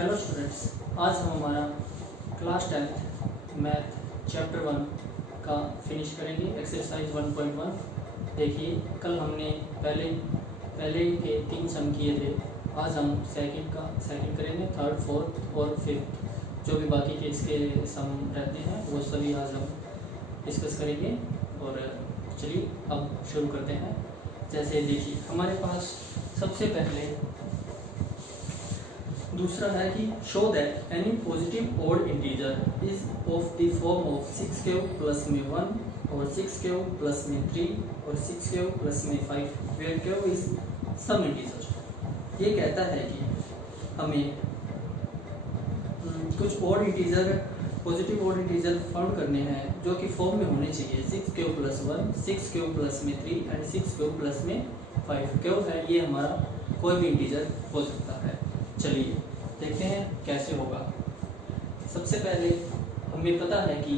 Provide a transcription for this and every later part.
Hello students, आज हम हमारा क्लास 10th मैथ चैप्टर 1 का फिनिश करेंगे। एक्सरसाइज 1.1। देखिए, कल हमने पहले के 3 सम किए थे। आज हम सेकंड करेंगे, थर्ड, फोर्थ और फिफ्थ। जो भी बाकी के इसके सम रहते हैं वो सभी आज हम डिस्कस करेंगे। और चलिए अब शुरू करते हैं। जैसे देखिए, हमारे पास सबसे पहले दूसरा है कि show that any positive odd integer is of the form of 6 cube plus में 1 और 6 क्यूब प्लस में 3 और 6 क्यूब प्लस में 5 where cube is some integer. ये कहता है कि हमें कुछ odd integer, positive odd integer found करने हैं जो कि फॉर्म में होने चाहिए 6 क्यूब प्लस 1, 6 क्यूब प्लस में 3 एंड 6 क्यूब प्लस में 5। क्यूब है ये हमारा कोई भी इंटीजर हो सकता है। चलिए देखते हैं कैसे होगा। सबसे पहले हमें पता है कि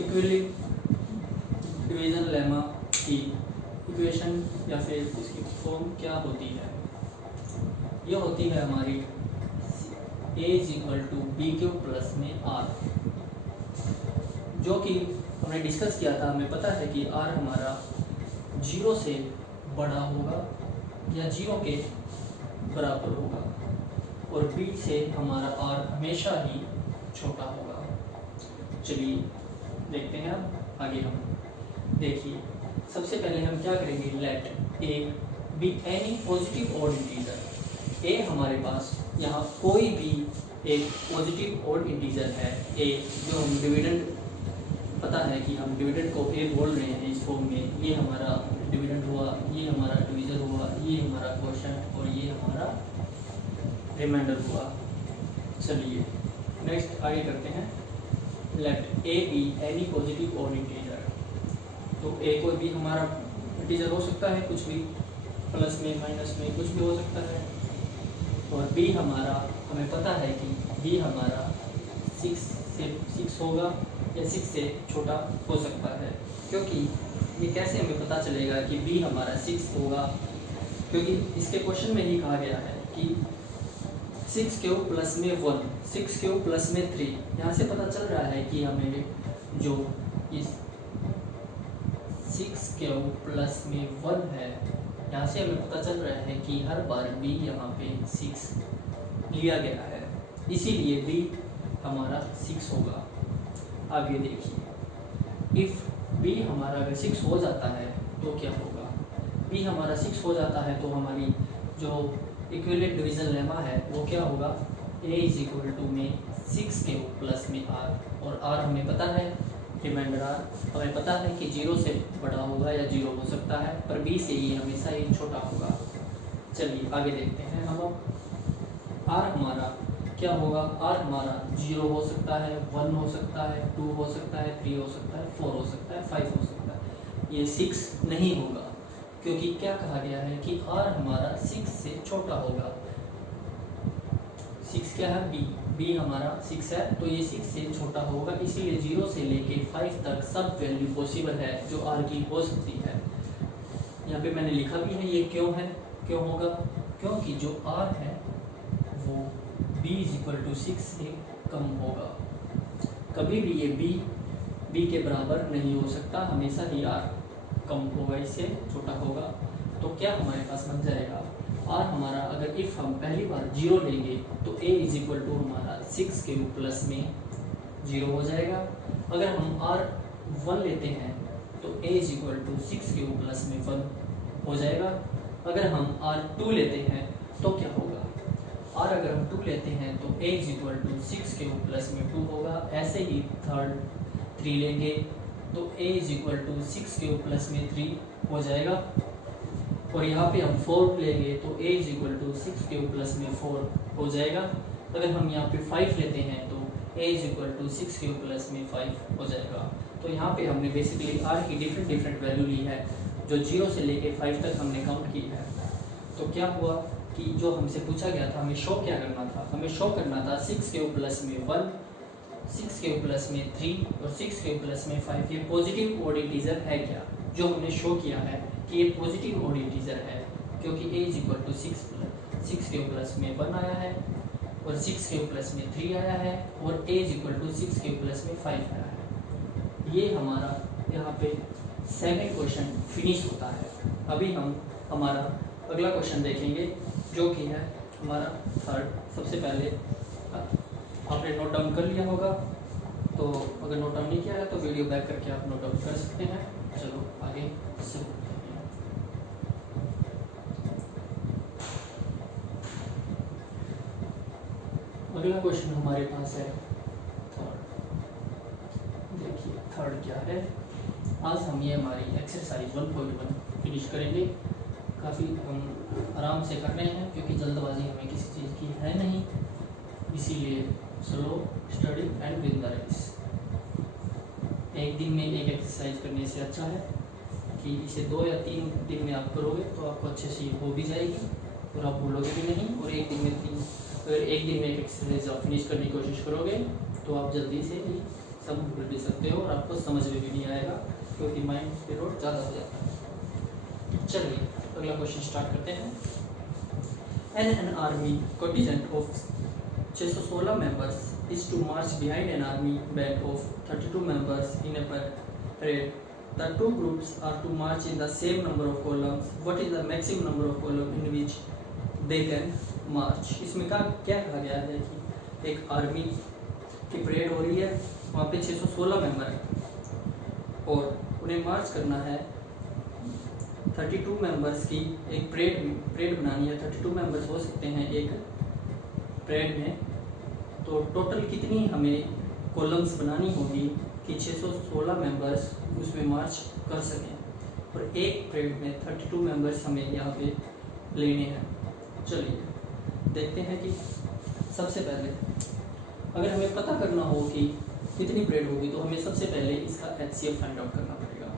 इक्विलिब्रियम डिवीजन लेमा की इक्वेशन या फिर इसकी फॉर्म क्या होती है। ये होती है हमारी a = b³ प्लस में r, जो कि हमने डिस्कस किया था। हमें पता है कि r हमारा 0 से बड़ा होगा या 0 के बराबर होगा और b से हमारा r हमेशा ही छोटा होगा। चलिए देखते हैं अब आगे। हम देखिए, सबसे पहले हम क्या करेंगे, let a be any positive odd integer. a हमारे पास यहाँ कोई भी एक पॉजिटिव ऑड इंटीजर है। a जो हम डिविडेंड, पता है कि हम डिविडेंड को a बोल रहे हैं इस फॉर्म में। ये हमारा डिविडेंड हुआ, ये हमारा डिवीजन हुआ, ये हमारा क्वोशंट और ये हमारा रिमाइंडर हुआ। चलिए नेक्स्ट आगे करते हैं। Let a be any positive odd integer. तो a कोई भी हमारा इंटीजर हो सकता है, कुछ भी, प्लस में माइनस में कुछ भी हो सकता है। और b हमारा, हमें पता है कि b हमारा 6 होगा या 6 से छोटा हो सकता है। क्योंकि ये कैसे हमें पता चलेगा कि b हमारा 6 होगा, क्योंकि इसके क्वेश्चन में ही कहा गया है कि 6 क्यूब प्लस में 1, 6 क्यूब प्लस में 3। यहाँ से पता चल रहा है कि हमें जो इस 6 क्यूब प्लस में 1 है, यहाँ से हमें पता चल रहा है कि हर बार b यहाँ पे 6 लिया गया है, इसीलिए b हमारा 6 होगा। आगे देखिए, इफ़ b हमारा अगर 6 हो जाता है तो क्या होगा। b हमारा 6 हो जाता है तो हमारी जो इक्विवेलेंट डिवीजन लेमा है वो क्या होगा, a = में 6 क्यूब प्लस में r। और r हमें पता है, रिमाइंडर r हमें पता है कि 0 से बड़ा होगा या 0 हो सकता है, पर b से ये हमेशा ही छोटा होगा। चलिए आगे देखते हैं हम। r हमारा क्या होगा, r हमारा 0 हो सकता है, 1 हो सकता है, 2 हो सकता है, 3 हो सकता है, 4 हो सकता है, 5 हो सकता है। ये 6 नहीं होगा, क्योंकि क्या कहा गया है कि r हमारा 6 से छोटा होगा। 6 क्या है, b हमारा 6 है तो ये 6 से छोटा होगा, इसीलिए 0 से लेके 5 तक सब वैल्यू पॉसिबल है जो r की हो सकती है। यहाँ पे मैंने लिखा भी है ये क्यों है, क्यों होगा, क्योंकि जो r है वो b = 6 से कम होगा। कभी भी ये b के बराबर नहीं हो सकता, हमेशा ही r कम होगा, इससे छोटा होगा। तो क्या हमारे पास बन जाएगा, r हमारा अगर इफ हम पहली बार 0 लेंगे तो a = हमारा 6 क्यूब प्लस में 0 हो जाएगा। अगर हम r 1 लेते हैं तो a = 6 क्यूब प्लस में 1 हो जाएगा। अगर हम r 2 लेते हैं तो क्या होगा, r अगर हम 2 लेते हैं तो a = 6 क्यूब प्लस में 2 होगा। ऐसे ही थर्ड 3 लेंगे तो a = 6 क्यूब प्लस में 3 हो जाएगा। और यहाँ पे हम 4 लेंगे तो a = 6 क्यूब प्लस में 4 हो जाएगा। अगर हम यहाँ पे 5 लेते हैं तो a = 6 क्यूब प्लस में 5 हो जाएगा। तो यहाँ पे हमने बेसिकली r की डिफरेंट वैल्यू ली है, जो 0 से लेके 5 तक हमने काउंट की है। तो क्या हुआ कि जो हमसे पूछा गया था, हमें शो क्या करना था, हमें शो करना था 6 क्यूब प्लस में 1, 6 क्यूब प्लस में 3 और 6 क्यूब प्लस में 5 ये पॉजिटिव ऑड इंटीजर है क्या। जो हमने शो किया है कि ये पॉजिटिव ऑड इंटीजर है, क्योंकि a = 6 क्यूब प्लस में 1 आया है और 6 क्यूब प्लस में 3 आया है और a is equal to 6 cube plus में 5 आया है। ये हमारा यहाँ पे सेकंड क्वेश्चन फिनिश होता है। अभी हम हमारा अगला क्वेश्चन देखेंगे जो कि है हमारा थर्ड। सबसे पहले आपने नोट डाउन कर लिया होगा, तो अगर नोट डाउन नहीं किया है तो वीडियो बैक करके आप नोट डाउन कर सकते हैं। चलो आगे शुरू करते हैं। अगला क्वेश्चन हमारे पास है थर्ड। देखिए थर्ड क्या है। आज हम ये हमारी एक्सरसाइज 1.1 फिनिश करेंगे। काफ़ी हम आराम से कर रहे हैं क्योंकि जल्दबाजी हमें किसी चीज़ की है नहीं, इसीलिए slow steady and win the race. एक दिन में एक एक्सरसाइज करने से अच्छा है कि इसे 2 या 3 दिन में आप करोगे तो आपको अच्छे से हो भी जाएगी और आप भूलोगे भी नहीं। और एक दिन में अगर एक दिन में एक एक्सरसाइज आप फिनिश करने की कोशिश करोगे तो आप जल्दी से ही सब भूल भी सकते हो और आपको समझ में भी नहीं आएगा क्योंकि माइंड पे लोड ज़्यादा हो जाता है। चलिए अगला क्वेश्चन स्टार्ट करते हैं। An army contingent of 616 members is to march behind an army band of 32 members in a parade. The two groups are to march in the same number of columns. What is the maximum number of columns in which they can march? इसमें क्या कहा गया है कि एक army की parade हो रही है, वहाँ पे 616 मेंबर हैं और उन्हें मार्च करना है 32 मेंबर्स की एक परेड बनानी है। 32 मेंबर्स हो सकते हैं एक परेड में, तो टोटल कितनी हमें कॉलम्स बनानी होगी कि 616 मेंबर्स उसमें मार्च कर सकें और एक परेड में 32 मेंबर्स हमें यहाँ पे लेने हैं। चलिए देखते हैं कि सबसे पहले अगर हमें पता करना हो कि कितनी परेड होगी तो हमें सबसे पहले इसका HCF फाइंड आउट करना पड़ेगा।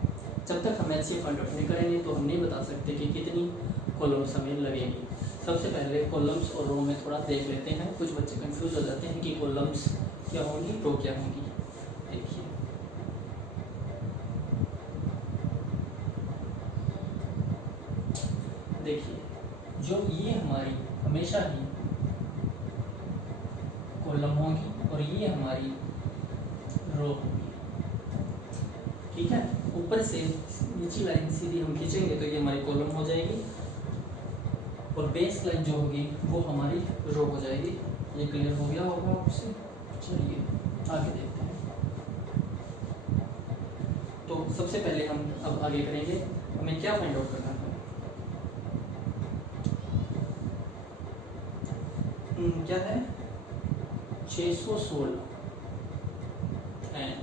जब तक हम HCF फाइंड आउट नहीं करेंगे तो हम नहीं बता सकते कि कितनी कॉलम्स हमें लगेंगी। सबसे पहले कॉलम्स और रो में थोड़ा देख लेते हैं। कुछ बच्चे कंफ्यूज हो जाते हैं कि कॉलम्स क्या होंगी, रो क्या होंगी। देखिए जो ये हमारी हमेशा ही कॉलम होंगी और ये हमारी रो होगी। ठीक है, ऊपर से नीचे लाइन सीधी हम खींचेंगे तो ये हमारी कॉलम हो जाएगी और बेस लाइन जो होगी वो हमारी रो हो जाएगी। ये क्लियर हो गया होगा आपसे। चलिए आगे देखते हैं। तो सबसे पहले हम अब आगे करेंगे, हमें क्या फाइंड आउट करना है। क्या है 616 एंड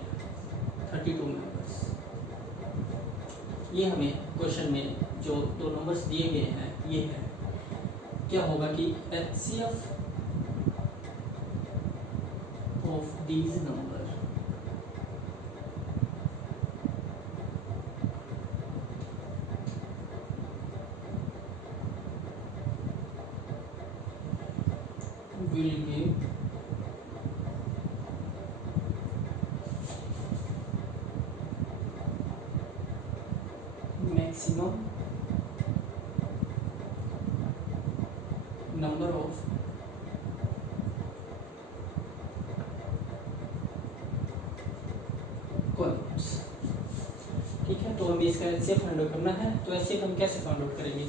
32 मेंबर्स। ये हमें क्वेश्चन में जो 2 नंबर्स दिए गए हैं ये है। क्या होगा कि HCF of these number will give maximum number of columns. ठीक है, तो हमें इसका HCF फाइंड आउट करना है। तो HCF हम कैसे फाइंड आउट करेंगे?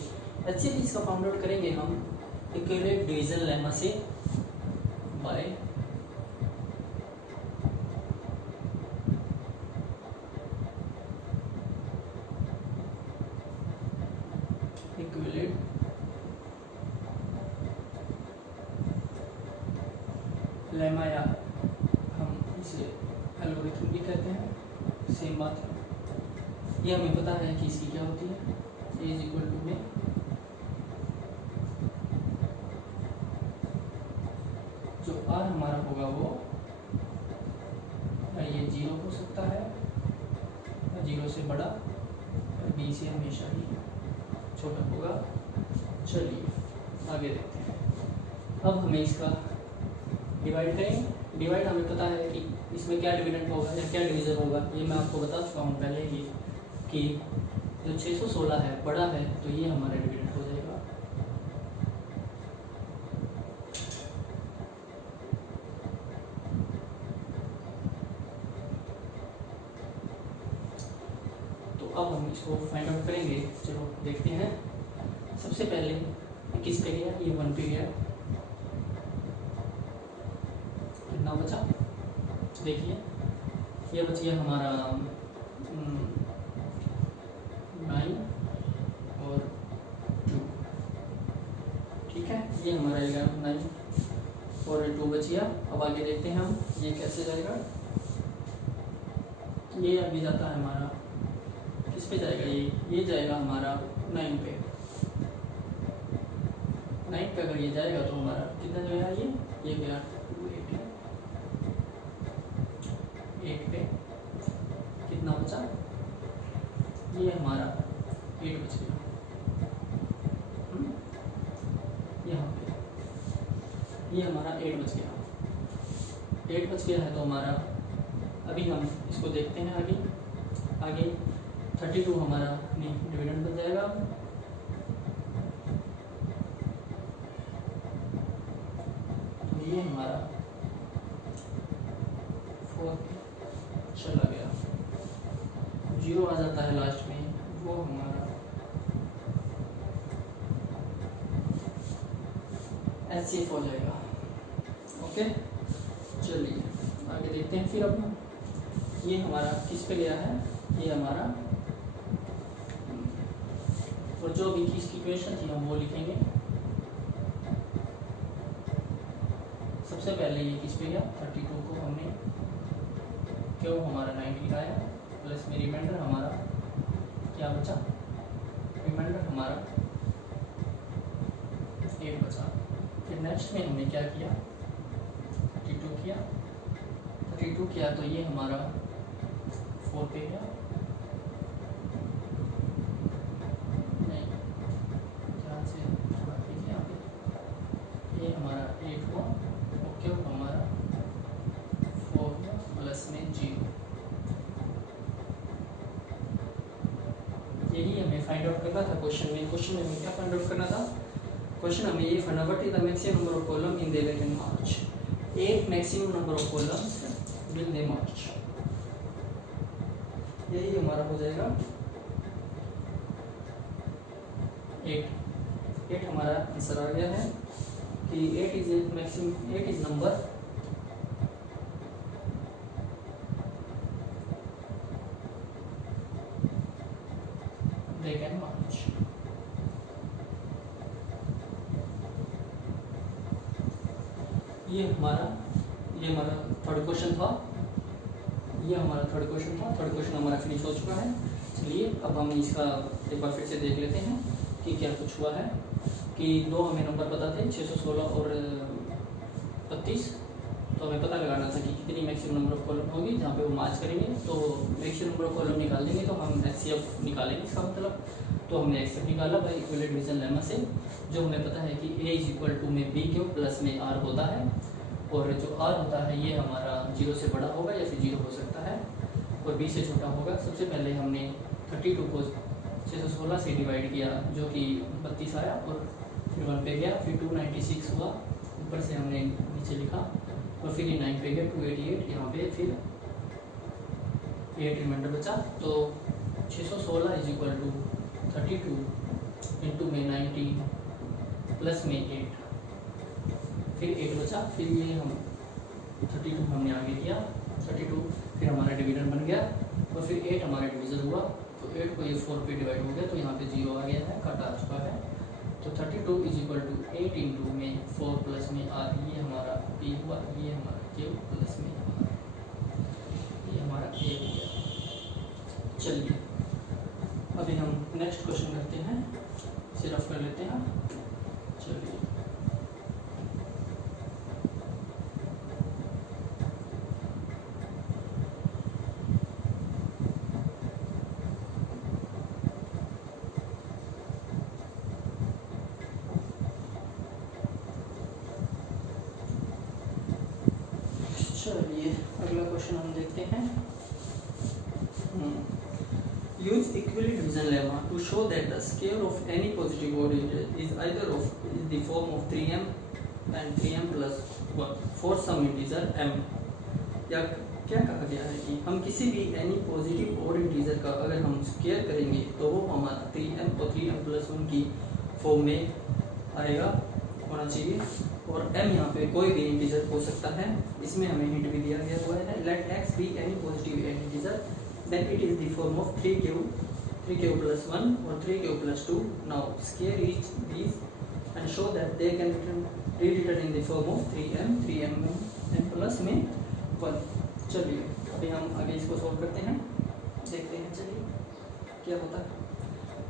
HCF इसका फाइंड आउट करेंगे हम इक्विवेलेंट डिवीजन लेमा से बाय इक्विवेलेंट लेमा, या हम इसे एल्गोरिथम भी कहते हैं, सेम बात है। ये हमें पता है कि इसकी क्या होती है, A इज इक्वल टू में जो R हमारा होगा वो ये 0 हो सकता है, 0 से बड़ा, और B से हमेशा ही छोटा होगा। चलिए आगे देखते हैं। अब हमें इसका डिवाइड करेंगे। डिवाइड हमें पता है कि इसमें क्या डिविडेंड होगा या क्या डिवीज़न होगा, ये मैं आपको बता चुका हूँ पहले ही कि जो 616 है बड़ा है तो ये हमारा डिविडेंड हो जाएगा। इसको फाइंड आउट करेंगे। चलो देखते हैं। सबसे पहले किस पे गया, ये 1 पे गया, कितना बचा, देखिए ये बच गया हमारा 9 और 2, ठीक है, ये हमारा आएगा 9 और 2 बच गया। अब आगे देखते हैं हम ये कैसे जाएगा। ये आगे जाता है हमारा किस पे जाएगा, ये जाएगा हमारा 9 पे। 9 पे अगर ये जाएगा तो हमारा कितना गया, ये गया 2 8 पे, कितना बचा, ये हमारा 8 बच गया। यहाँ पे ये हमारा 8 बच गया। 8 बच गया है तो हमारा अभी हम इसको देखते हैं आगे 32 हमारा डिविडेंड बन जाएगा। तो ये हमारा 4 चला गया, 0 आ जाता है लास्ट में, वो हमारा HCF हो जाएगा। ओके, चलिए आगे देखते हैं। फिर अब ये हमारा किस पे गया है, ये हमारा, और जो भी किसकी इक्वेशन थी हम वो लिखेंगे। सबसे पहले ये किस पे गया, 32 को हमने क्यों हमारा 90 आया, प्लस में रिमाइंडर हमारा क्या बचा, रिमाइंडर हमारा 8 बचा। फिर नेक्स्ट में हमने क्या किया, 32 किया तो ये हमारा 4 पे गया, नहीं ध्यान से यहाँ पे, ये हमारा 8 हुआ, ओके हमारा 4 हुआ, प्लस में 0। यही हमें फाइंड आउट करना था क्वेश्चन में हमें क्या फाइंड आउट करना था, क्वेश्चन हमें ये find out is the maximum number of column in they can march, 8 maximum number of columns will they march, यही हमारा हो जाएगा 8 हमारा आंसर आ गया है कि 8 is maximum, 8 is number they can march. ये हमारा थर्ड क्वेश्चन था, थर्ड क्वेश्चन हमारा फिनिश हो चुका है। चलिए अब हम इसका एक बार फिर से देख लेते हैं कि क्या कुछ हुआ है। कि 2 हमें नंबर पता थे, 616 और 32, तो हमें पता लगाना था कि कितनी मैक्सिमम नंबर ऑफ कॉलम होगी जहाँ पे वो मार्च करेंगे। तो मैक्सिमम नंबर ऑफ कॉलम निकाल देंगे तो हम HCF निकालेंगे, इसका मतलब। तो हमने HCF निकाला बाई इक्विवेलेंट डिवीजन लेमा से, जो हमें पता है कि A इज इक्वल टू में B³ प्लस में R होता है, और जो R होता है ये हमारा 0 से बड़ा होगा या फिर 0 हो सकता है, और B से छोटा होगा। सबसे पहले हमने 32 को 616 से डिवाइड किया जो कि 32 आया, और फिर 1 पे गया, फिर 296 हुआ, ऊपर से हमने नीचे लिखा, और फिर ये 9 पे गया 288, यहाँ पे फिर 8 रिमाइंडर बचा। तो 616 इज इक्वल टू 32 इंटू में 90 प्लस में 8, फिर 8 बचा। फिर ये हम 32 हमने आगे किया, 32 फिर हमारा डिवीजन बन गया, और फिर 8 हमारा डिवीजन हुआ। तो 8 को ये 4 पे डिवाइड हो गया, तो यहाँ पे 0 आ गया है, कट आ चुका है। तो 32 इज इक्वल टू 8 इंटू में 4 प्लस में R, ये हमारा P हुआ, ये हमारा Q प्लस में R, ये हमारा A हो गया। चलिए अभी हम नेक्स्ट क्वेश्चन करते हैं, सिर्फ कर लेते हैं। चलिए अगला क्वेश्चन हम देखते हैं। Use equivalent division lemma to show that the square of any positive odd integer is either is the form of 3m and 3m plus 1 for some integer m, या क्या कहा गया है कि हम किसी भी एनी पॉजिटिव और इंटीजर का अगर हम स्क्वायर करेंगे तो वो हमारा 3m और 3m+1 की फॉर्म में आएगा, होना चाहिए। और m यहाँ पे कोई भी इंटीजर हो सकता है, इसमें हमें हिंट भी दिया गया हुआ है। Let x be any positive integer then it is the form of 3q+1 और 3q+2। Now square each these and show that they can be written in the form of 3m plus में 1। चलिए अभी हम आगे इसको solve करते हैं, देखते हैं चलिए क्या होता है।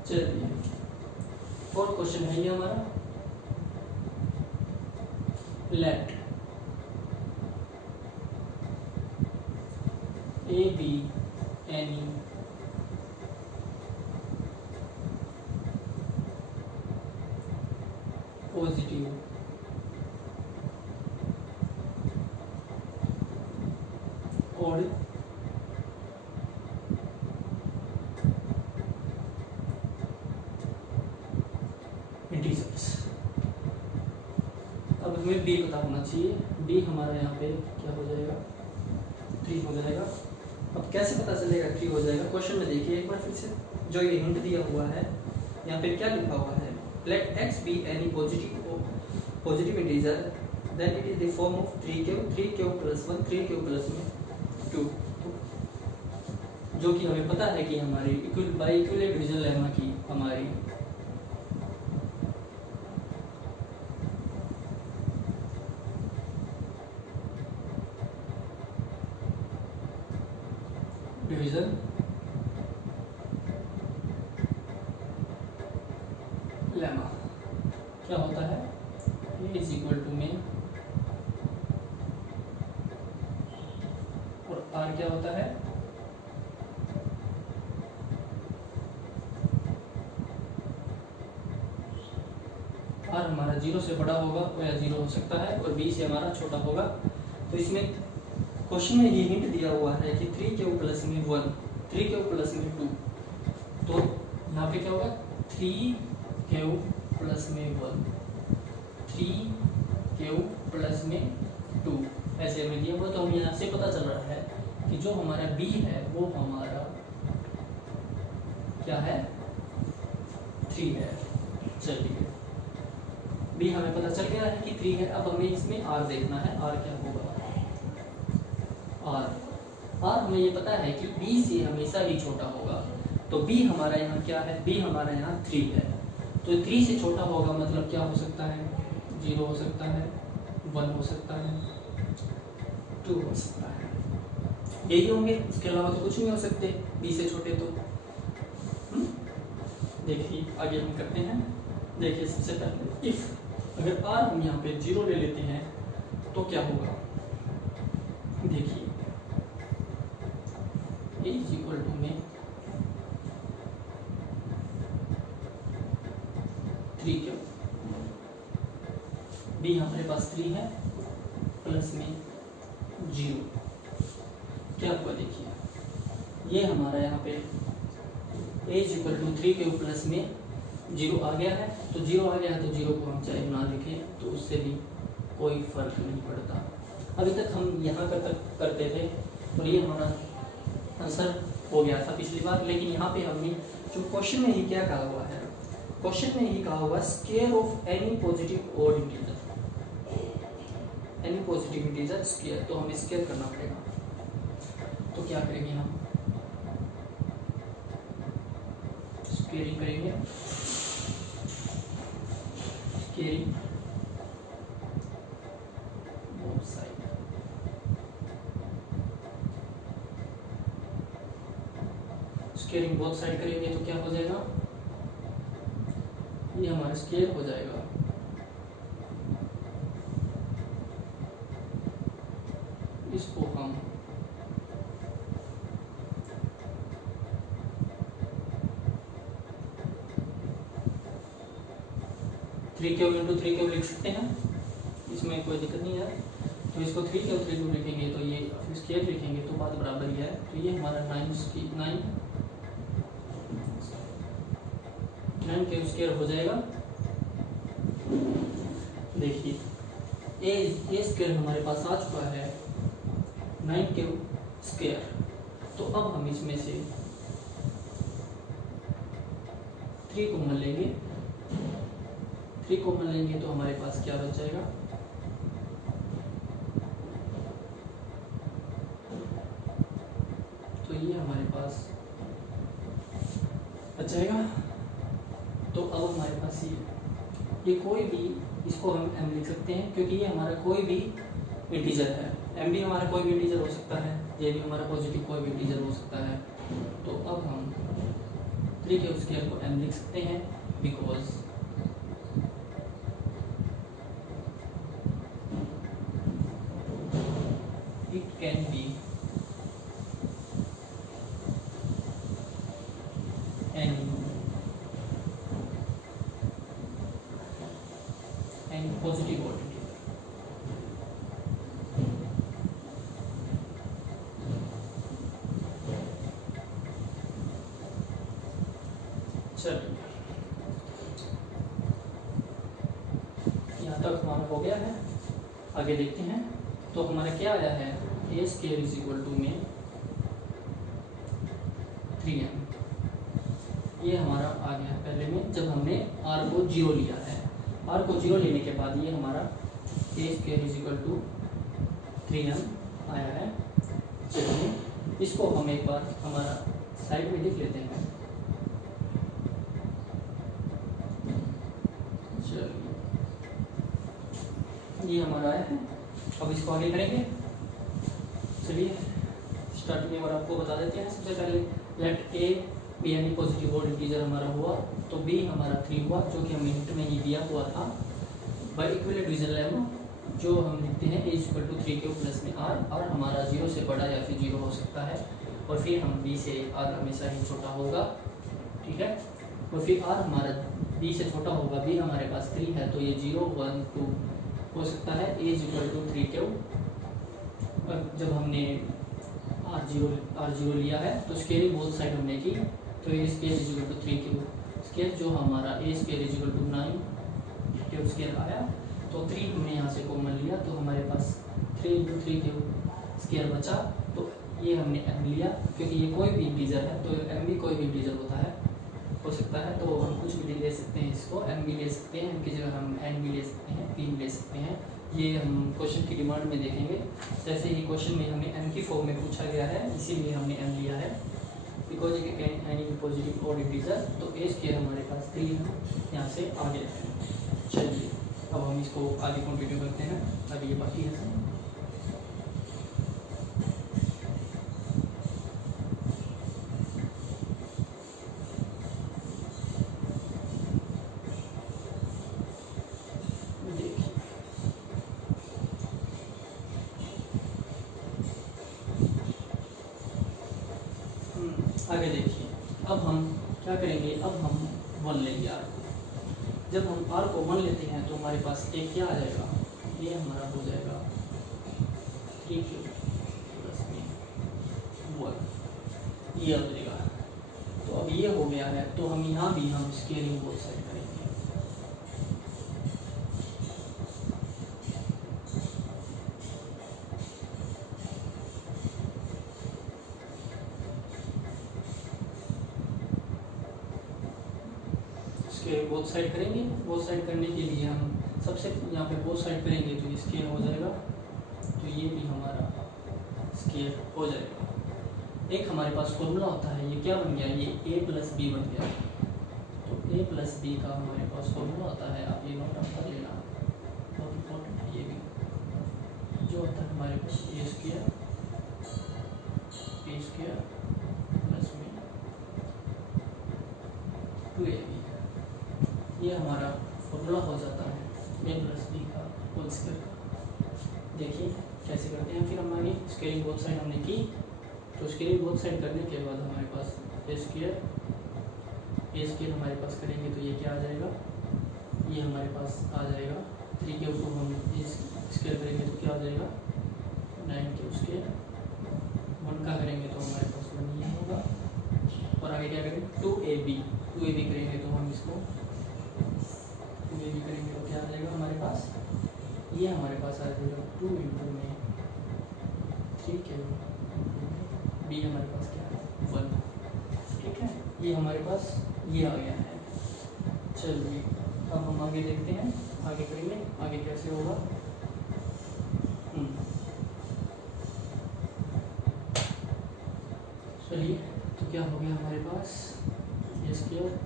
चलिए फोर्थ क्वेश्चन है ये हमारा, let a be any positive odd integers. अब हमें बी पता होना चाहिए। बी हमारा यहाँ पे क्या हो जाएगा, 3 हो जाएगा। अब कैसे पता चलेगा 3 हो जाएगा, क्वेश्चन में देखिए एक बार फिर से, जो ये हिंट दिया हुआ है यहाँ पे क्या लिखा हुआ है, let x be any positive integer then it is the form of 3q+1 3q+2, जो कि हमें पता है कि हमारी बाई इक्विवेलेंट डिवीजन लेमा की हमारी डिवीजन लेमा क्या होता है, A इज इक्वल टू में और R क्या होता है, R हमारा 0 से बड़ा होगा या 0 हो सकता है और B से हमारा छोटा होगा। तो इसमें क्वेश्चन में ये हिंट दिया हुआ है कि 3q+1 3q+2, तो यहाँ पे क्या होगा 3q+1 3q+2 ऐसे हमें दिया हुआ। तो हम यहाँ से पता चल रहा है कि जो हमारा B है वो हमारा क्या है, 3 है। चलिए B हमें पता चल गया है कि 3 है। अब हमें इसमें R देखना है, R क्या होगा, R हमें ये पता है कि B से हमेशा ही छोटा होगा। तो B हमारा यहाँ क्या है, B हमारा यहाँ 3 है। तो 3 से छोटा होगा मतलब क्या हो सकता है, 0 हो सकता है, 1 हो सकता है, 2 हो सकता है, यही होंगे, इसके अलावा तो कुछ नहीं हो सकते B से छोटे। तो देखिए आगे हम करते हैं। देखिए सबसे पहले इफ अगर R हम यहाँ पे 0 ले लेते हैं तो क्या होगा, देखिए A इज इक्वल टू में 3 क्यों, B हमारे पास 3 है प्लस में 0, क्या हुआ देखिए ये हमारा यहाँ पे A is equal to 3 plus में 0 आ गया है। तो 0 आ गया है तो 0 को हम चाहे ना लिखें तो उससे भी कोई फर्क नहीं पड़ता। अभी तक हम यहाँ करते थे और ये हमारा आंसर हो गया था पिछली बार, लेकिन यहाँ पे हमने जो क्वेश्चन में ही क्या कहा हुआ है, क्वेश्चन में ही कहा हुआ square of any positive odd integer, any positive integer square, तो हमें स्क्वायर करना पड़ेगा। तो क्या करेंगे हम, स्क्वायरिंग करेंगे, squaring both side, squaring both side करेंगे तो क्या हो जाएगा, ये हमारा स्क्वायर हो जाएगा। इसको हम थ्री क्यूब इंटू 3 क्यूब लिख सकते हैं, इसमें कोई दिक्कत नहीं है। तो इसको 3 क्यूब 3 क्यूब लिखेंगे तो ये स्क्वायर लिखेंगे तो बात बराबर ही है। तो ये हमारा 9 क्यूब स्क्वायर हो जाएगा। देखिए ए स्क्वायर हमारे पास आ चुका है 9 क्यूब स्क्वायर। तो अब हम इसमें से 3 कॉमन लेंगे, 3 कॉमन लेंगे तो हमारे पास क्या बच जाएगा, तो ये हमारे पास बच जाएगा। तो अब हमारे पास ये कोई भी, इसको हम m लिख सकते हैं क्योंकि ये हमारा कोई भी इंटीजर है। m भी हमारा कोई भी इंटीजर हो सकता है, ये भी हमारा पॉजिटिव कोई भी इंटीजर हो सकता है। तो अब हम 3 के स्क्वायर को m लिख सकते हैं because it can be any positive odd integer. चलिए यहाँ तक हमारा हो गया है, आगे देखते हैं। तो हमारा क्या आया है, ए स्क्वायर इज इक्वल टू में 3m, ये हमारा आ गया है पहले में जब हमने r को 0 लिया है। r को 0 लेने के बाद ये हमारा A square is equal to 3m आया है। चलिए इसको हम एक बार हमारा साइड में लिख लेते हैं। ये हमारा आया है, अब इसको आगे करेंगे। चलिए स्टार्टिंग में आपको बता देते हैं। सबसे पहले let a be any positive odd integer हमारा हुआ, तो बी हमारा 3 हुआ जो कि हमें हिंट में ही दिया हुआ था बाई इक्विवेलेंट डिवीजन लेमा, जो हम लिखते हैं ए इक्वल टू 3 क्यूब प्लस में आर, और हमारा 0 से बड़ा या फिर 0 हो सकता है, और फिर हम बी से आर हमेशा ही छोटा होगा, ठीक है। और फिर आर हमारा बी से छोटा होगा, बी हमारे पास 3 है तो ये 0 1 2 हो सकता है, ए इज इक्वल टू 3 क्यूब। और जब हमने r0 लिया है तो स्केयरिंग बोथ साइड हमने की, तो A square is equal to 3 cube square, जो हमारा A square is equal to 9 cube square आया। तो 3 हमने यहाँ से कॉमन लिया तो हमारे पास 3 × 3 क्यूब स्केयर बचा। तो ये हमने m लिया क्योंकि ये कोई भी इंटीजर है, तो m भी कोई भी इंटीजर होता है, हो सकता है, तो हम कुछ भी ले सकते हैं, इसको m भी ले सकते हैं, m की जगह हम n भी ले सकते हैं, p भी ले सकते हैं। ये हम क्वेश्चन की डिमांड में देखेंगे। जैसे ही क्वेश्चन में हमें m की फॉर्म में पूछा गया है, इसीलिए हमने m लिया है बिकॉज ये एनी पॉजिटिव ऑड इंटीजर। तो ए स्क्वायर हमारे पास 3 यहाँ से आ गया है। चलिए अब हम इसको आगे कंटिन्यू करते हैं, अभी ये बाकी है। आगे देखिए, अब हम क्या करेंगे, अब हम 1 लेंगे r को। जब हम r को 1 लेते हैं तो हमारे पास एक क्या आ जाएगा, ये हमारा हो जाएगा 3 क्यूब प्लस में 1, ये आ जाएगा। तो अब ये हो गया है, तो हम यहाँ भी हम स्केलिंग बोथ साइड करेंगे। बोथ साइड करेंगे। बोथ साइड करने के लिए हम सबसे यहाँ पे बोथ साइड करेंगे तो स्केयर हो जाएगा, तो ये भी हमारा स्केयर हो जाएगा। एक हमारे पास फॉर्मूला होता है, ये क्या बन गया, ये a प्लस बी बन गया। तो a प्लस बी का हमारे पास फॉर्मूला होता है, आप ये नोट डाउन कर लेना, बहुत इंपॉर्टेंट है ये भी। जो होता है हमारे पास a स्क्वायर प्लस में 2ab, ये हमारा फॉर्मूला हो जाता है a प्लस बी का होल स्क्वायर। देखिए कैसे करते हैं। फिर हम आगे स्केलिंग बोथ साइड हमने की, तो स्केलिंग बोथ साइड करने के बाद हमारे पास ए स्क्वायर हमारे पास करेंगे तो ये क्या आ जाएगा, ये हमारे पास आ जाएगा 3 के ऊपर हम स्क्वायर करेंगे तो क्या आ जाएगा 9 के स्क्वायर। 1 का करेंगे तो हमारे पास 1 ही होगा। और आगे क्या करेंगे 2ab करेंगे तो हम इसको 2ab करेंगे तो क्या आ जाएगा हमारे पास, ये हमारे पास आ जाएगा 2 × में 3 के बी हमारे पास क्या है 1, ठीक है। ये हमारे पास ये आ गया है। चलिए अब हम आगे देखते हैं, आगे करेंगे, आगे कैसे होगा। चलिए तो क्या हो गया हमारे पास, ये स्क्वायर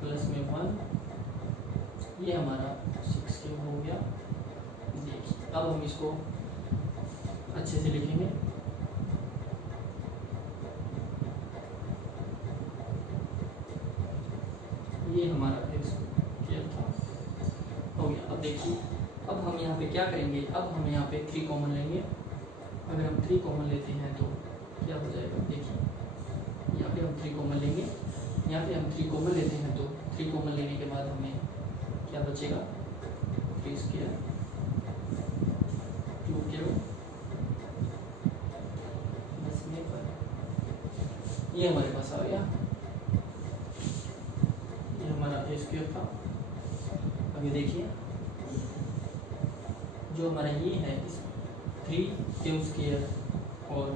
प्लस में 1, ये हमारा 6 क्यूब हो गया। देखिए अब हम इसको अच्छे से लिखेंगे। ये हमारा स्क्वायर था, हो गया। अब देखिए अब हम यहाँ पे क्या करेंगे, अब हम यहाँ पे 3 कॉमन लेंगे। अगर हम 3 कॉमन लेते हैं तो क्या हो जाएगा, देखिए यहाँ पे हम 3 कॉमन लेंगे, यहाँ पे हम 3 कॉमन लेते हैं तो 3 कॉमन लेने के बाद हमें क्या बचेगा, 3 स्क्वायर 2 क्यूब बस में 1, ये हमारे पास आ गया। ये हमारा ए स्क्वायर था। अभी देखिए जो हमारा ये है 3 क्यूब स्क्वायर और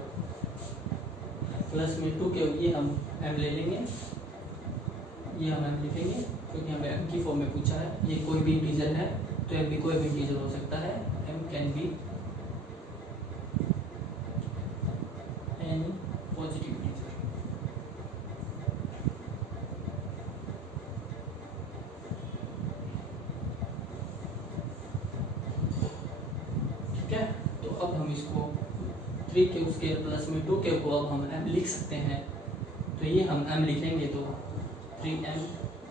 प्लस में 2 क्यूब, ये हम m ले लेंगे, ये हम m लिखेंगे क्योंकि हमें m की फॉर्म में पूछा है। ये कोई भी इंटीजर है तो m भी कोई भी इंटीजर हो सकता है, m can be any positive integer. ठीक है, तो अब हम इसको 3 क्यूब स्क्वायर प्लस में 2 क्यूब को अब हम m लिख सकते हैं, तो ये हम m लिखेंगे तो 3m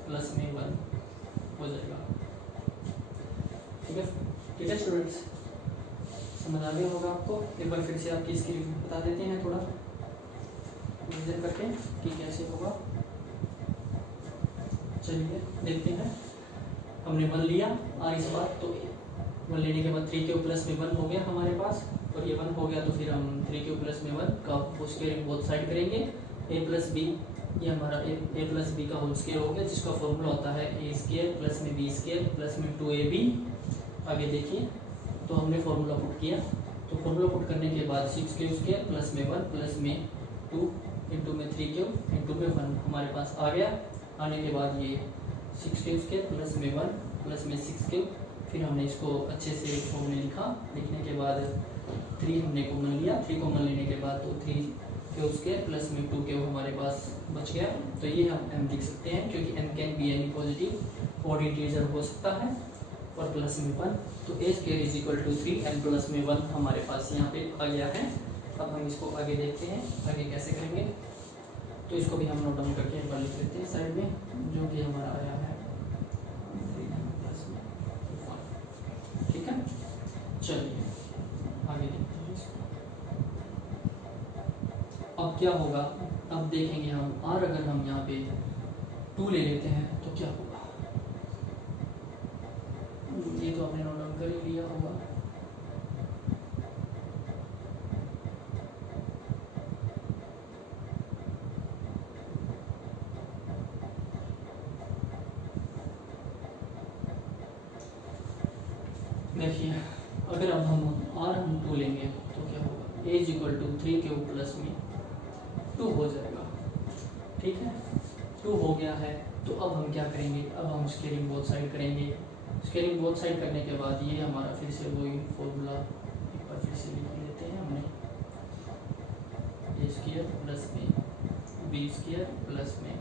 प्लस में 1 हो जाएगा। ठीक है स्टूडेंट्स, समझ आ गया होगा आपको। एक बार फिर से आपकी इसकी रिव्यू बता देते हैं, थोड़ा रिविजन करके कि कैसे होगा। चलिए देखते हैं, हमने 1 लिया और इस बार तो 1 लेने के बाद 3 क्यूब प्लस में 1 हो गया हमारे पास, और ये 1 हो गया तो फिर हम 3 क्यूब प्लस में 1 का स्क्वायर बोथ साइड करेंगे। a प्लस बी, ये हमारा a प्लस बी का होल स्क्वायर हो गया, जिसका फॉर्मूला होता है a स्क्वायर प्लस में b स्क्वायर प्लस में 2ab। आगे देखिए तो हमने फॉर्मूला पुट किया, तो फॉर्मूला पुट करने के बाद 6 क्यूब स्क्वायर प्लस में 1 प्लस में 2 इंटू में 3 क्यूब इंटू में 1 हमारे पास आ गया। आने के बाद ये 6 क्यूब स्क्वायर प्लस में 1 प्लस में 6 क्यूब, फिर हमने इसको अच्छे से फॉर्म में लिखा। लिखने के बाद 3 हमने कॉमन लिया, 3 कॉमन लेने के बाद तो 3 क्यूब स्क्वायर प्लस में 2 क्यूब हमारे पास बच गया। तो ये हम m लिख सकते हैं क्योंकि m can be any positive odd integer हो सकता है, और प्लस में 1, तो a square is equal to 3m plus में 1 हमारे पास यहाँ पे आ गया है। अब हम इसको आगे देखते हैं, आगे कैसे करेंगे। तो इसको भी हम नोट डाउन करके एक बार लिख लेते हैं साइड में, जो कि हमारा आया है 3m प्लस में 1। ठीक है, चलिए आगे देखते हैं इसको। अब क्या होगा, अब देखेंगे हम, और अगर हम यहाँ पे 2 ले लेते हैं तो क्या होगा। ये तो आपने नोट डाउन कर ही लिया होगा। देखिए अगर अब हम 2 लेंगे तो क्या होगा, a is equal to 3 cube plus में 2 हो जाएगा। ठीक है, 2 हो गया है, तो अब हम क्या करेंगे, अब हम स्केलिंग बोथ साइड करेंगे। स्केलिंग बोथ साइड करने के बाद ये हमारा फिर से वही फॉर्मूला एक बार फिर से लिख लेते हैं हमने, a स्क्वायर प्लस में b स्क्वायर प्लस में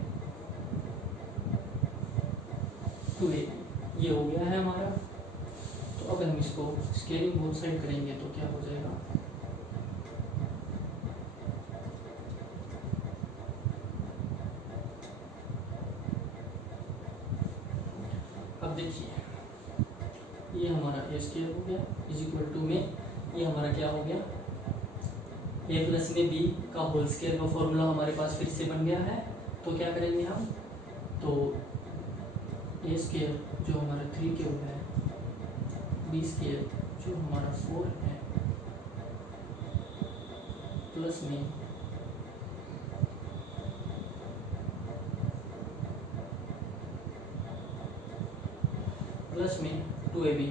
2a, ये हो गया है हमारा। तो अब हम इसको स्केलिंग बोथ साइड करेंगे तो क्या हो जाएगा, अब देखिए ये हमारा ए स्क्वायर हो गया इज इक्वल टू में ये हमारा क्या हो गया, a प्लस में b का होल स्क्वायर का फॉर्मूला हमारे पास फिर से बन गया है। तो क्या करेंगे हम, तो a स्क्वायर जो हमारा 3 क्यूब है, b स्क्वायर जो हमारा 4 है, प्लस में प्लस में 2ab,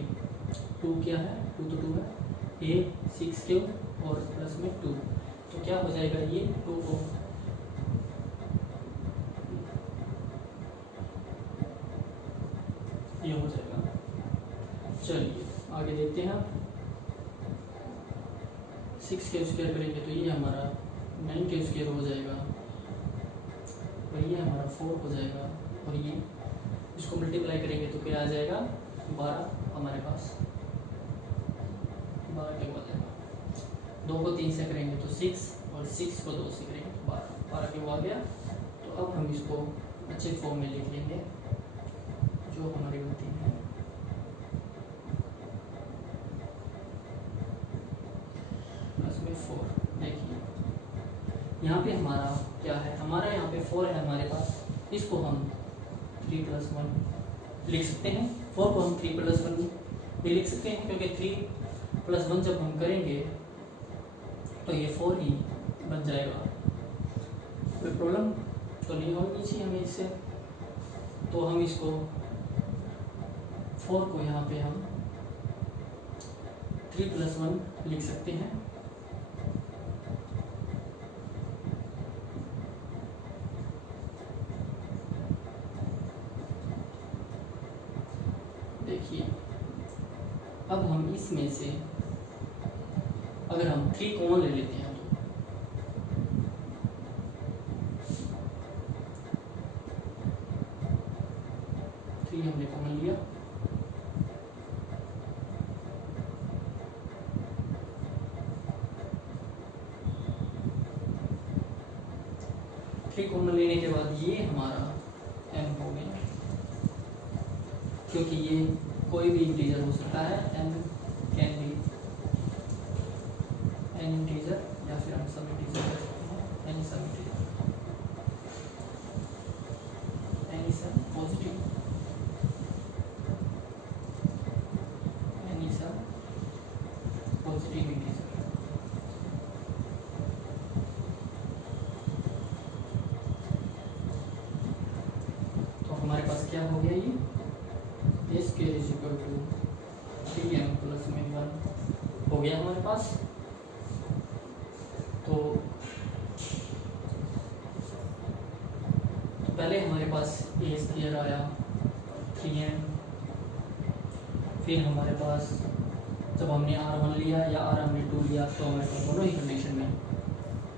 2 क्या है, 2 तो 2 है, a 6 क्यूब और प्लस में 2, तो क्या हो जाएगा ये 2 ओम। ये हो जाएगा। चलिए आगे देखते हैं। 6 के स्क्वायर करेंगे तो ये हमारा 9 के स्क्वायर हो जाएगा, और ये हमारा 4 हो जाएगा, और ये इसको मल्टीप्लाई करेंगे तो क्या आ जाएगा 12 हमारे पास, 12 के बाद आएगा। 2 को 3 से करेंगे तो 6, और 6 को 2 से करेंगे तो 12 के बाद गया। तो अब हम इसको अच्छे फॉर्म में लिख लेंगे जो हमारी होती है प्लस में 4। देखिए यहाँ पे हमारा क्या है, हमारा यहाँ पे 4 है हमारे पास, इसको हम 3 + 1 लिख सकते हैं। 4 को हम 3 + 1 भी लिख सकते हैं, क्योंकि 3 + 1 जब हम करेंगे तो ये 4 ही बन जाएगा। कोई प्रॉब्लम तो नहीं होनी चाहिए हमें इससे। तो हम इसको 4 को यहाँ पे हम 3 + 1 लिख सकते हैं। देखिए अब हम इसमें से अगर हम 3 कॉमन ले लेते हैं तो 3 हमने कॉमन लिया, कॉमन लेने के बाद ये हमारा m हो गया, क्योंकि ये कोई भी इंटीजर हो सकता है। m can B N integer, या फिर हम सब इंटीजर कर सकते हैं, एनी सब इंटीजर, एनी सब पॉजिटिव, एनी सब पॉजिटिव इंटीजर। हमारे पास क्या हो गया, ये a स्क्वायर = 3m + 1 हो गया हमारे पास। तो पहले हमारे पास a स्क्वायर आया 3m, फिर हमारे पास जब हमने r1 लिया या r हमने 2 लिया तो हमारे पास दोनों ही कंडीशन में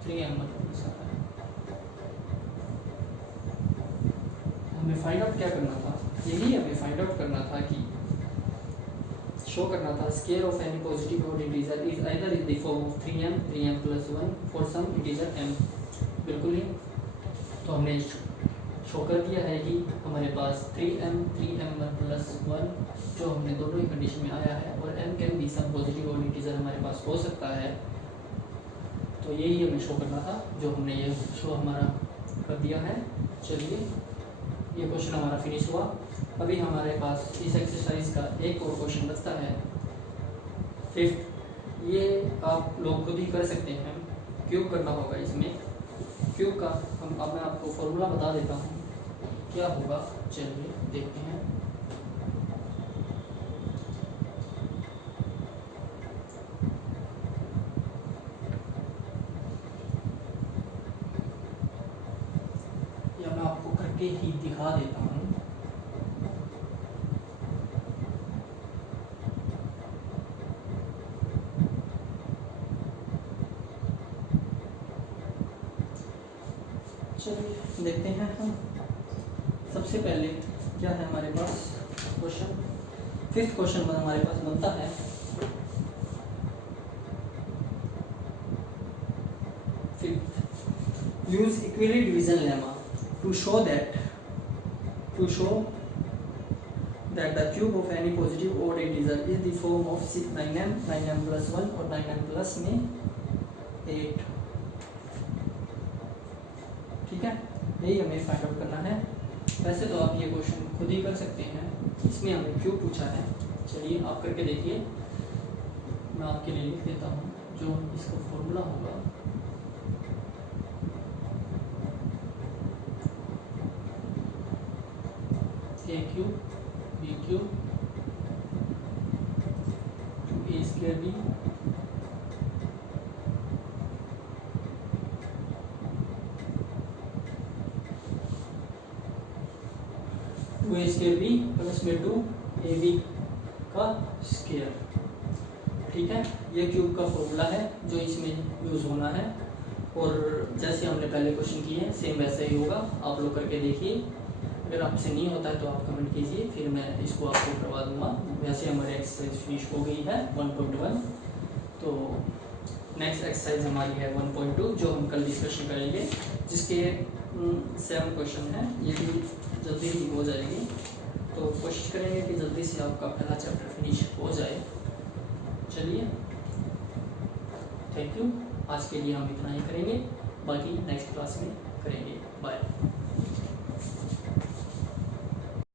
3m मतलब आता है। हमें फाइंड आउट क्या करना था, यही हमें फाइंड आउट करना था कि शो करना था square of any positive odd integer is either in the form of 3m + 1 for some integer m। बिल्कुल ही, तो हमने शो कर दिया है कि हमारे पास 3m + 1 जो हमने दोनों ही कंडीशन में आया है, और m can be some positive odd integer हमारे पास हो सकता है। तो यही हमें शो करना था, जो हमने ये शो हमारा कर दिया है। चलिए ये क्वेश्चन हमारा फिनिश हुआ। अभी हमारे पास इस एक्सरसाइज का एक और क्वेश्चन बचता है 5th। ये आप लोग खुद ही कर सकते हैं, क्यूब करना होगा इसमें। क्यूब का अब मैं आपको फॉर्मूला बता देता हूँ क्या होगा, चलिए देखते हैं। या मैं आपको करके ही दिखा देता हूँ। चलिए देखते हैं हम। सबसे पहले क्या है हमारे पास क्वेश्चन, 5th क्वेश्चन हमारे पास बनता है use Euclid's division lemma to show that the cube of any positive odd integer is the form of 9m, 9m + 1 और 9m + में 8। ठीक है, यही हमें फाइंड आउट करना है। वैसे तो आप ये क्वेश्चन खुद ही कर सकते हैं, इसमें हमें क्यों पूछा है। चलिए आप करके देखिए, मैं आपके लिए लिख देता हूँ जो इसका फॉर्मूला होगा। a³ b³ 2a² b 2a² b plus में 2ab का स्क्वायर। ठीक है, ये क्यूब का फॉर्मूला है जो इसमें यूज़ होना है। और जैसे हमने पहले क्वेश्चन किए हैं सेम वैसे ही होगा, आप लोग करके देखिए। अगर आपसे नहीं होता है तो आप कमेंट कीजिए, फिर मैं इसको आपको करवा दूंगा। वैसे हमारी एक्सरसाइज फिनिश हो गई है 1.1। तो नेक्स्ट एक्सरसाइज हमारी है 1.2 जो हम कल डिस्कशन करेंगे, जिसके 7 क्वेश्चन हैं। ये भी जल्दी ही हो जाएगी, तो कोशिश करेंगे कि जल्दी से आपका पहला चैप्टर फिनिश हो जाए। चलिए, थैंक यू। आज के लिए हम इतना ही करेंगे, बाकी नेक्स्ट क्लास में करेंगे। बाय।